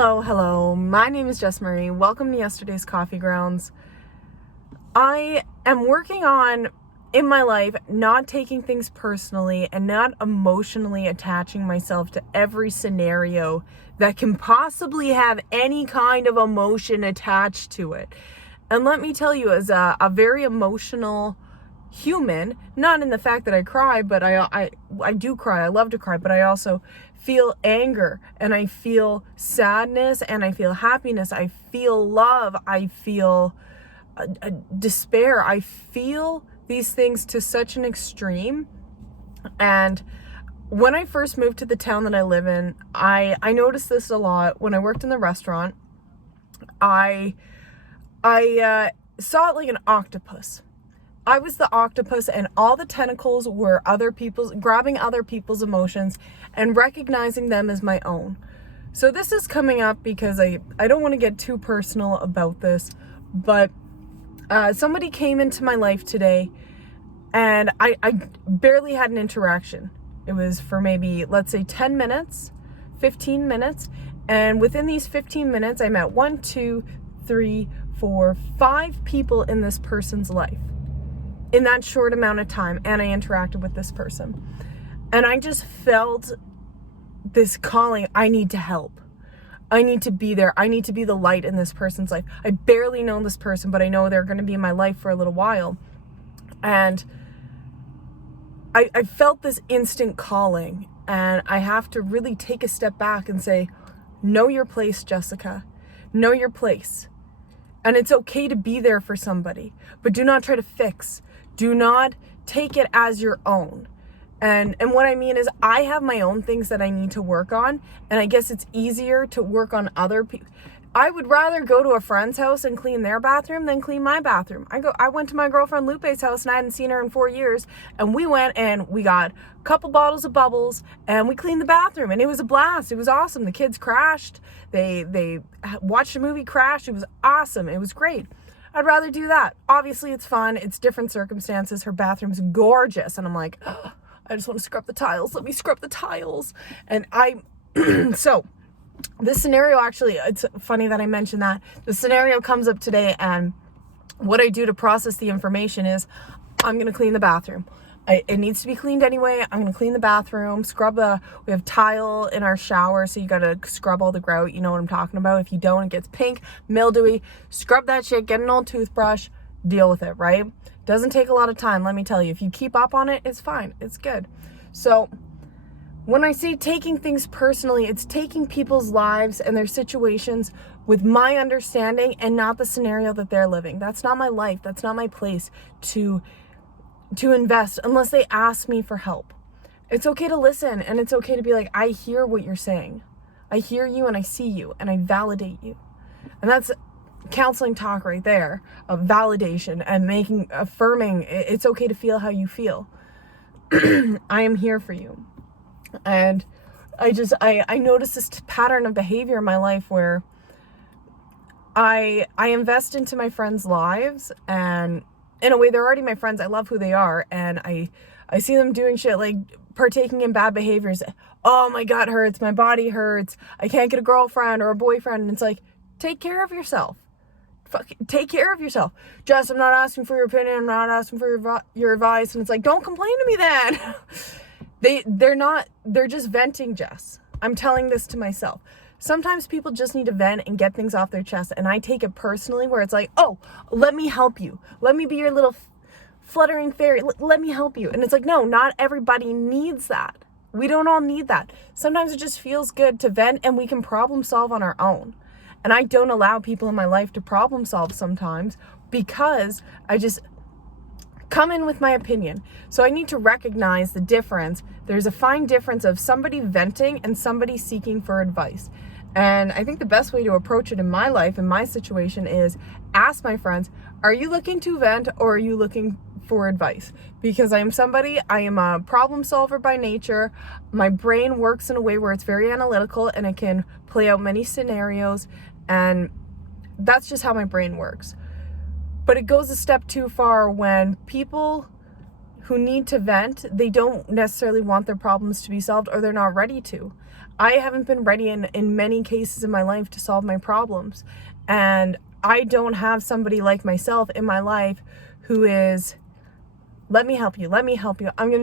Hello. My name is Jess Marie. Welcome to yesterday's Coffee Grounds. I am working on, in my life, not taking things personally and not emotionally attaching myself to every scenario that can possibly have any kind of emotion attached to it. And let me tell you, as a very emotional human, not in the fact that I cry, but I do cry. I love to cry, but I also feel anger, and I feel sadness, and I feel happiness. I feel love. I feel despair. I feel these things to such an extreme. And when I first moved to the town that I live in, I noticed this a lot. When I worked in the restaurant, I saw it like an octopus. I was the octopus, and all the tentacles were grabbing other people's emotions and recognizing them as my own. So this is coming up because I don't want to get too personal about this, but somebody came into my life today, and I barely had an interaction. It was for maybe, let's say, 10 minutes, 15 minutes, and within these 15 minutes, I met 1, 2, 3, 4, 5 people in this person's life in that short amount of time, and I interacted with this person. And I just felt this calling. I need to help. I need to be there. I need to be the light in this person's life. I barely know this person, but I know they're going to be in my life for a little while. And I felt this instant calling, and I have to really take a step back and say, know your place, Jessica. Know your place. And it's okay to be there for somebody, but do not try to fix. Do not take it as your own. And what I mean is, I have my own things that I need to work on, and I guess it's easier to work on other people. I would rather go to a friend's house and clean their bathroom than clean my bathroom. I went to my girlfriend Lupe's house, and I hadn't seen her in 4 years, and we went and we got a couple bottles of bubbles, and we cleaned the bathroom, and it was a blast. It was awesome. The kids crashed. They watched a movie crash. It was awesome. It was great. I'd rather do that. Obviously, it's fun. It's different circumstances. Her bathroom's gorgeous, and I'm like, oh, I just want to scrub the tiles. Let me scrub the tiles. And so this scenario, actually, it's funny that I mentioned that. The scenario comes up today, and what I do to process the information is I'm going to clean the bathroom. It needs to be cleaned anyway. I'm going to clean the bathroom, we have tile in our shower, so you got to scrub all the grout. You know what I'm talking about. If you don't, it gets pink, mildewy. Scrub that shit, get an old toothbrush, deal with it, right? Doesn't take a lot of time, let me tell you. If you keep up on it, it's fine. It's good. So when I say taking things personally, it's taking people's lives and their situations with my understanding and not the scenario that they're living. That's not my life. That's not my place to invest unless they ask me for help. It's okay to listen, and it's okay to be like, I hear what you're saying. I hear you, and I see you, and I validate you. And that's counseling talk right there, of validation and affirming it's okay to feel how you feel. I am here for you. And I noticed this pattern of behavior in my life where I invest into my friends' lives, and in a way, they're already my friends. I love who they are, and I see them doing shit like partaking in bad behaviors. Oh, my gut hurts, my body hurts, I can't get a girlfriend or a boyfriend. And it's like, take care of yourself. Take care of yourself. Jess, I'm not asking for your opinion. I'm not asking for your advice. And it's like, don't complain to me then. They're just venting, Jess. I'm telling this to myself. Sometimes people just need to vent and get things off their chest, and I take it personally, where it's like, oh, let me help you. Let me be your little fluttering fairy. Let me help you. And it's like, no, not everybody needs that. We don't all need that. Sometimes it just feels good to vent, and we can problem solve on our own. And I don't allow people in my life to problem solve sometimes, because I just come in with my opinion. So I need to recognize the difference. There's a fine difference of somebody venting and somebody seeking for advice. And I think the best way to approach it in my life, in my situation, is ask my friends, are you looking to vent, or are you looking for advice? Because I am a problem solver by nature. My brain works in a way where it's very analytical, and it can play out many scenarios. And that's just how my brain works. But it goes a step too far when people who need to vent, they don't necessarily want their problems to be solved, or they're not ready to. I haven't been ready in many cases in my life to solve my problems. And I don't have somebody like myself in my life who is, let me help you. I'm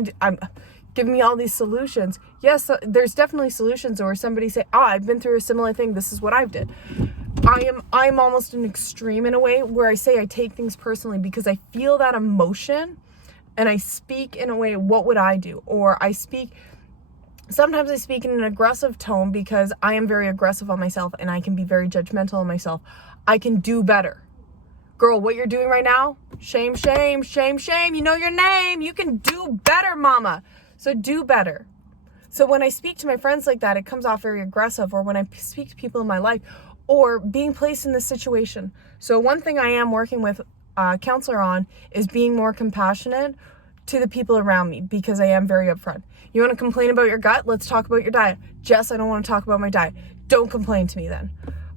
giving me all these solutions. Yes, there's definitely solutions where somebody say, I've been through a similar thing. This is what I've did. I'm almost an extreme in a way where I say I take things personally because I feel that emotion and I speak in a way, what would I do? Or sometimes I speak in an aggressive tone because I am very aggressive on myself and I can be very judgmental on myself. I can do better. Girl, what you're doing right now, shame, shame, shame, shame. You know your name. You can do better, mama. So do better. So when I speak to my friends like that, it comes off very aggressive, or when I speak to people in my life, or being placed in this situation. So one thing I am working with a counselor on is being more compassionate to the people around me, because I am very upfront. You want to complain about your gut? Let's talk about your diet. Jess, I don't want to talk about my diet. Don't complain to me then.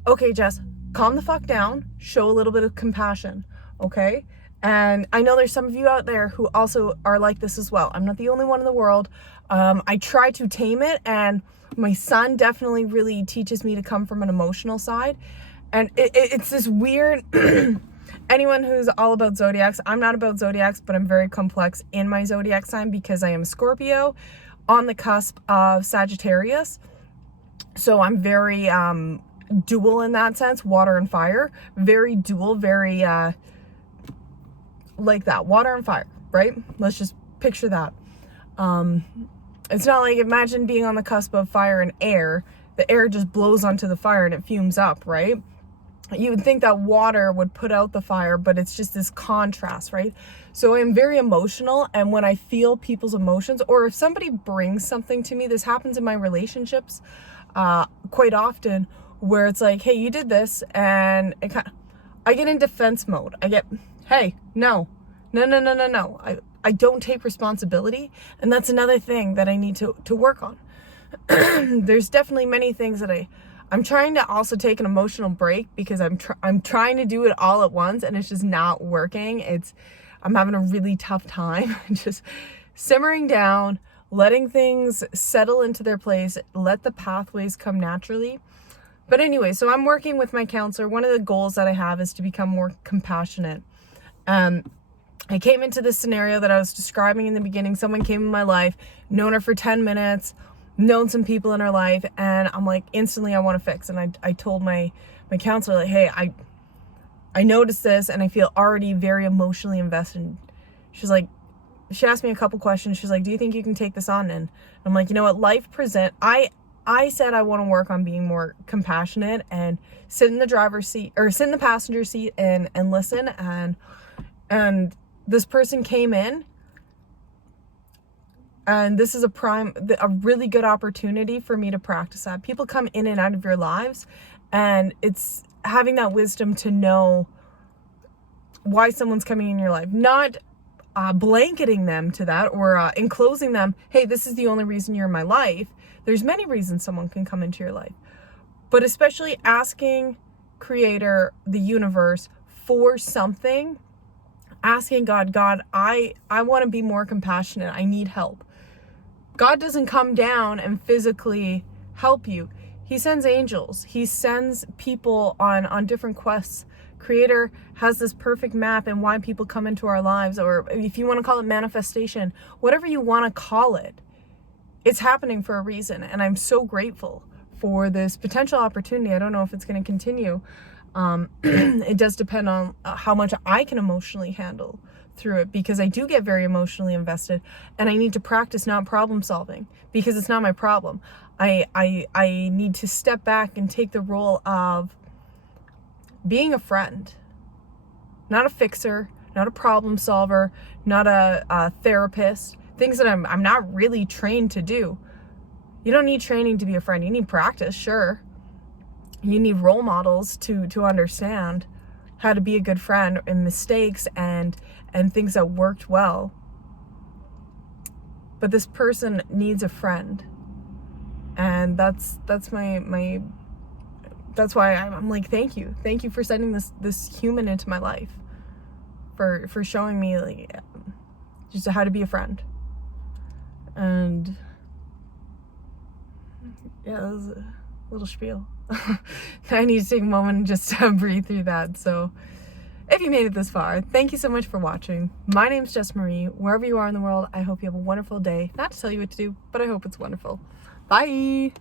Okay, Jess, calm the fuck down. Show a little bit of compassion, okay? And I know there's some of you out there who also are like this as well. I'm not the only one in the world. I try to tame it, and my son definitely really teaches me to come from an emotional side. And it's this weird, anyone who's all about zodiacs, I'm not about zodiacs, but I'm very complex in my zodiac sign because I am a Scorpio on the cusp of Sagittarius. So I'm very dual in that sense, water and fire. Very dual, very like that, water and fire, right? Let's just picture that. It's not like, imagine being on the cusp of fire and air. The air just blows onto the fire and it fumes up, right? You would think that water would put out the fire, but it's just this contrast, right? So I'm very emotional, and when I feel people's emotions, or if somebody brings something to me, this happens in my relationships quite often, where it's like, hey, you did this, and I get in defense mode. I get, hey, no. I don't take responsibility, and that's another thing that I need to work on. There's definitely many things that I'm trying to also take an emotional break, because I'm trying to do it all at once, and it's just not working. I'm having a really tough time just simmering down, letting things settle into their place, let the pathways come naturally. But anyway, so I'm working with my counselor. One of the goals that I have is to become more compassionate. I came into this scenario that I was describing in the beginning. Someone came in my life, known her for 10 minutes, known some people in her life, and I'm like, instantly I want to fix. And I told my counselor, like, hey, I noticed this and I feel already very emotionally invested. She asked me a couple questions. She's like, do you think you can take this on? And I'm like, you know what, I said I want to work on being more compassionate and sit in the driver's seat, or sit in the passenger seat and listen. And this person came in, and this is a really good opportunity for me to practice that. People come in and out of your lives, and it's having that wisdom to know why someone's coming in your life, not blanketing them to that, or enclosing them, hey, this is the only reason you're in my life. There's many reasons someone can come into your life, but especially asking Creator, the universe, for something, asking God, I want to be more compassionate. I need help. God doesn't come down and physically help you. He sends angels. He sends people on different quests. Creator has this perfect map and why people come into our lives, or if you want to call it manifestation, whatever you want to call it, it's happening for a reason. And I'm so grateful for this potential opportunity. I don't know if it's going to continue. It does depend on how much I can emotionally handle through it, because I do get very emotionally invested, and I need to practice not problem solving, because it's not my problem. I need to step back and take the role of being a friend, not a fixer, not a problem solver, not a therapist, things that I'm not really trained to do. You don't need training to be a friend. You need practice, sure. You need role models to understand how to be a good friend, and mistakes and things that worked well. But this person needs a friend, and that's my that's why I'm like, thank you for sending this human into my life, for showing me, like, just how to be a friend. And yeah, that was a little spiel. I need to take a moment and just breathe through that. So if you made it this far, thank you so much for watching. My name's Jess Marie. Wherever you are in the world, I hope you have a wonderful day. Not to tell you what to do, but I hope it's wonderful. Bye!